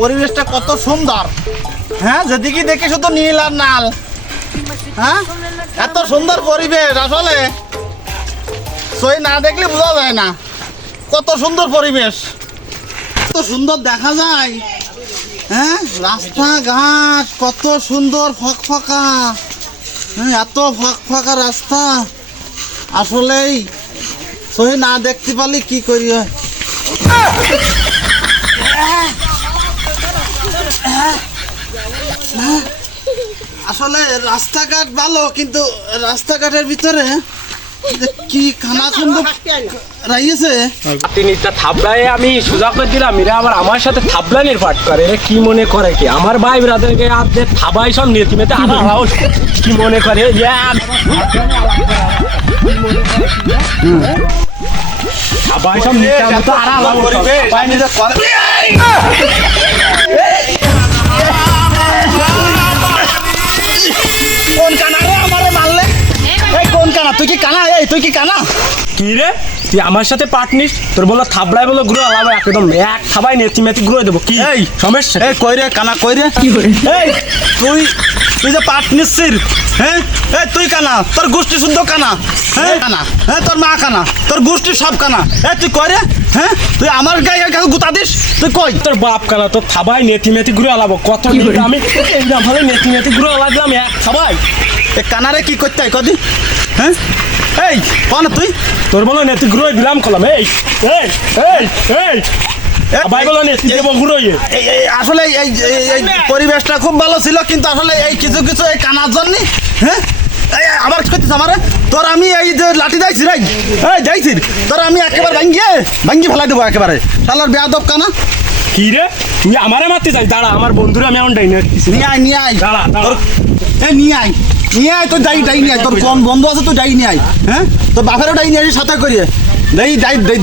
পরিবেশটা কত সুন্দর। হ্যাঁ, যেদিকে দেখি শুধু নীল আর নাল। হ্যাঁ, এত সুন্দর পরিবেশ, আসলে সই না দেখলে বোঝা যায় না কত সুন্দর পরিবেশ, কত সুন্দর দেখা যায়। হ্যাঁ, রাস্তাঘাট কত সুন্দর ফকফকা। হ্যাঁ, এত ফকফকা রাস্তা, আসলেই সই না দেখতে পারলে কি করি হয়। আসলে রাস্তাঘাট ভালো, কিন্তু রাস্তাঘাটের ভিতরে কি খানা খুন্দ রাইয়েছে। তিনটা থাবলায় আমি সোজা করে দিলাম, এরা আবার আমার সাথে থাবলানির পাঠ করে। এরা কি মনে করে কি আমার ভাই ব্রাদারকে হাতে থাবাই সব নেতি মেতে আলাও কি মনে করে থাবাই সব নেতা মতো আলাও কোন কানা রে আমারে মারলে? এই কোন কানা? তুই কি কানা? এই তুই কি কানা? কি রে তুই আমার সাথে পাটনিস? তোর বলো থাবলাই বলো গুরু আলাদা, একদম এক থাবাই নেতি মেতি গুরু দেবো। কি এই সমস্যা? এই কই রে কানা, কই রে? কি করে এই তুই তুই যে পাট নিচ্ছিস, হ্যাঁ এই তুই কানা, তোর গোষ্ঠী শুদ্ধ কানা। হ্যাঁ কানা, হ্যাঁ তোর মা কানা, তোর গোষ্ঠী সব কানা। এই তুই কই রে? হ্যাঁ তুই আমার গায়ে কাছে গুতা দিস? তুই কই? তোর বাপ কানা, তোর থাবাই নেতি মেতি গুরু আলাবো কত আমি এইরকম ভাবে নেতি মেতি গুরু আলাদলাম এক থাবাই। এই কানারে কি করতে হয় কদি? হ্যাঁ এই কন তুই? তোর বলো নেতি গুরু দিলাম কলাম। এই এই এই এই ভাই বলো নেতি দেবো গুরু। আসলে এই এই পরিবেশটা খুব ভালো ছিল, কিন্তু আসলে এই কিছু কিছু এই কানার জন্য, হ্যাঁ এই আবার কি করছিস আমারে? তোর আমি এই যে লাঠি যাইছি রে, এই যাইছি তোর আমি একেবারে ভাঙ্গি ফেলাই দেবো একেবারে। শালার বেয়াদব কানা। কি রে তুই আমারে মারতে চাই? দাঁড়া, আমার বন্ধুরা আমি এমন ডাইনে নিয়ে আয় দাঁড়া তোর, এই নিয়ে আয় তোর ডাই নিয়ে আয়। তোর কোন বন্ধু আছে তুই ডাই নিয়ে আয়। হ্যাঁ তোর বাপেরও ডাই নিয়ে আসি সাথে করিয়ে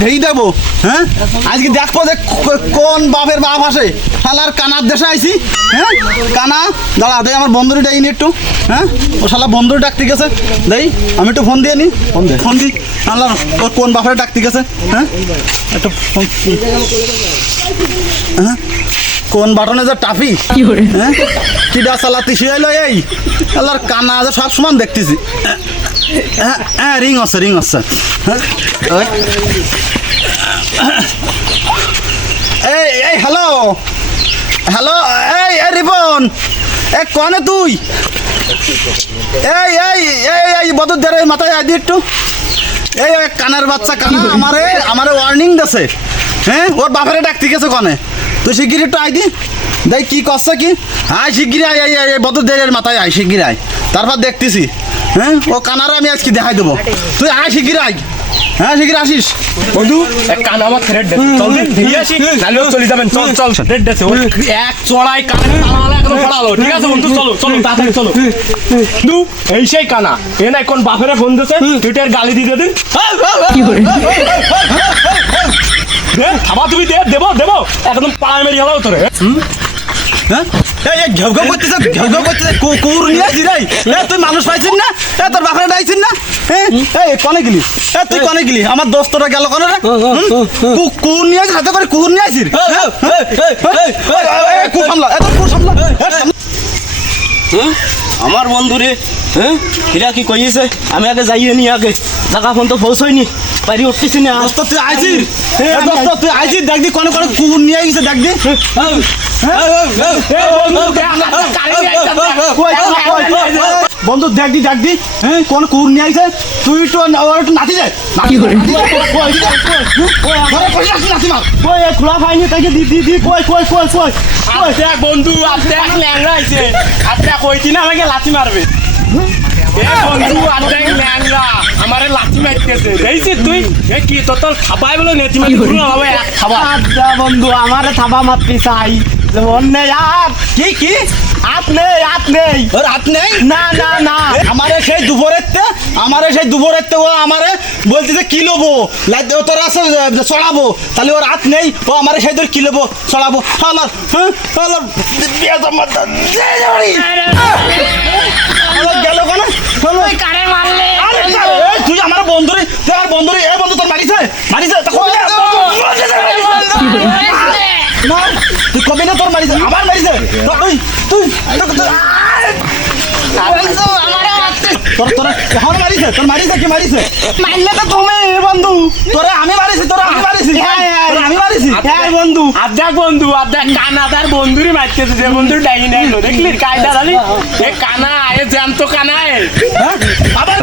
দেই দেবো। হ্যাঁ আজকে দেখবো যে কোন বাপের বাপ আসে। শালার কানার দেশে আইছি। হ্যাঁ কানা দাঁড়া, দেই আমার বন্ধুরে ডাইনি একটু। হ্যাঁ ও শালা বন্ধুর ডাকতে গেছে, দেই আমি একটু ফোন দিয়ে নি। ফোন দি শালা, তোর কোন বাপের ডাকতে গেছে? হ্যাঁ একটু ফোন। হ্যাঁ কোন বাটনে যে টাফি? হ্যাঁ কিডা চালাতি শিয়াইলো এই শালার কানা যে সব সমান দেখতেছি। হ্যাঁ হ্যাঁ রিং আছে হ্যাঁ এই এই হ্যালো হ্যালো, এই এই রিপন, এ কনে তুই? এই এই এই এই বদর দে মাথায় আয় দি একটু। এই কানের বাচ্চা কানা আমারে ওয়ার্নিং দিছে। হ্যাঁ ওর বাপেরে ডাকতে গেছে কনে? তুই শিগগিরি একটু আয় দি, দেখ কি করছে কি। আয় শিগগিরি আয়, এই বদর দে মাথায় আয় শিগগিরি আয়, তারপর দেখতেছি। হ্যাঁ ও কানারে আমি আজকে দেখাই দেবো। তুই আয় শিগগিরি আয়। হ্যাঁ শিগগিরি আসিস বন্ধু। এক কানা আমার থ্রেড দে, চল দিয়ে আসি নালে চলে যাবেন। চল চল থ্রেড দে এক চড়াই কানে তালা একদম পড়ালো। ঠিক আছে বন্ধু, চলো চলো তাড়াতাড়ি চলো। বন্ধু এই সেই কানা, এ নাই কোন বাপেরে ফোন দিছে, টুইটার গালি দিয়ে দিন। কি করে দে খাবা তুমি? দেবো একদম পায়ে মেরে গেলাও তোরে। হ্যাঁ এই ঘেউ করতেছে কুকুর নিয়ে আসি রে। তুই মানুষ পাইছিস না? তোর বাপরে ডাইছিস না? হ্যাঁ এই কনে গেলি? তুই কনে গেলি? আমার দোস্তরা গেল কনে রে? কুকুর নিয়ে আসিস, হাতে করে কুকুর নিয়ে আসিস। কুকুর সামলা, কুকুর সামলা। আমার বন্ধুরে হ্যাঁ এরা কি কইছে? আমি আগে যাইয়ে নি, আগে জায়গা ফোন তো পৌঁছইনি, পারি উঠতেছি না। দোস্ত তুই আইছিস? দোস্ত তুই আইছিস, দেখবি কনে কুকুর নিয়ে গেছে দেখবি। বন্ধু দেখবি হ্যাঁ কোন কুকুর নিয়ে আইছে। তুই একটু নাচি যায় খোলা পাইনি তাকে দি দেখ বন্ধু দেখ ল্যাংড়া আইছে, আপনি কইতি না আমাকে লাথি মারবে। বন্ধু দেখ ল্যাংড়া আমারে লাথি মারতেছে, দেখছিস তুই? কি তোর খাবাই বলে নেতি মারি এক খাবা। বন্ধু আমারে থাবা মারতে চাই কি হাত নেই ওর হাত নেই? না না না, আমারে সেই দুপুরের ও আমারে বলতেছে কি লোবো তোর আছে চড়াবো, তাহলে ওর হাত নেই। ও আমারে সেই তোর কি লোবো চড়াবো। গেল তুই আমার বন্ধুরে এ বন্ধু তোর মারিছে তুই কবি মারিছে তোর মারিছে আবার মারিছে তুই বন্ধু আমারে মারতে তোর এখন মারিছে তোর মারিছে কি মারিছে মারলে তো তুমি বন্ধু তোরে আমি মারিছি তোরে আমি মারিছি তোরে আমি মারিছি হ্যাঁ বন্ধু আদাক বন্ধু আদাক কানা তার বন্ধুরই মারতেছে যে বন্ধুর ডাইনি নাই দেখলি কায়দা জানি এ কানা এ জ্যান্ত কানা হ্যাঁ আবার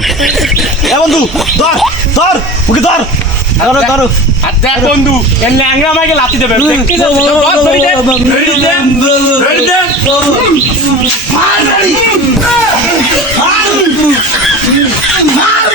এ বন্ধু ধর ধর ওকে ধর ধরো আদাক বন্ধু এ ল্যাংড়া আমাকে লাথি দেবে দেখি ধরি দে ধরি দে মার মারি মার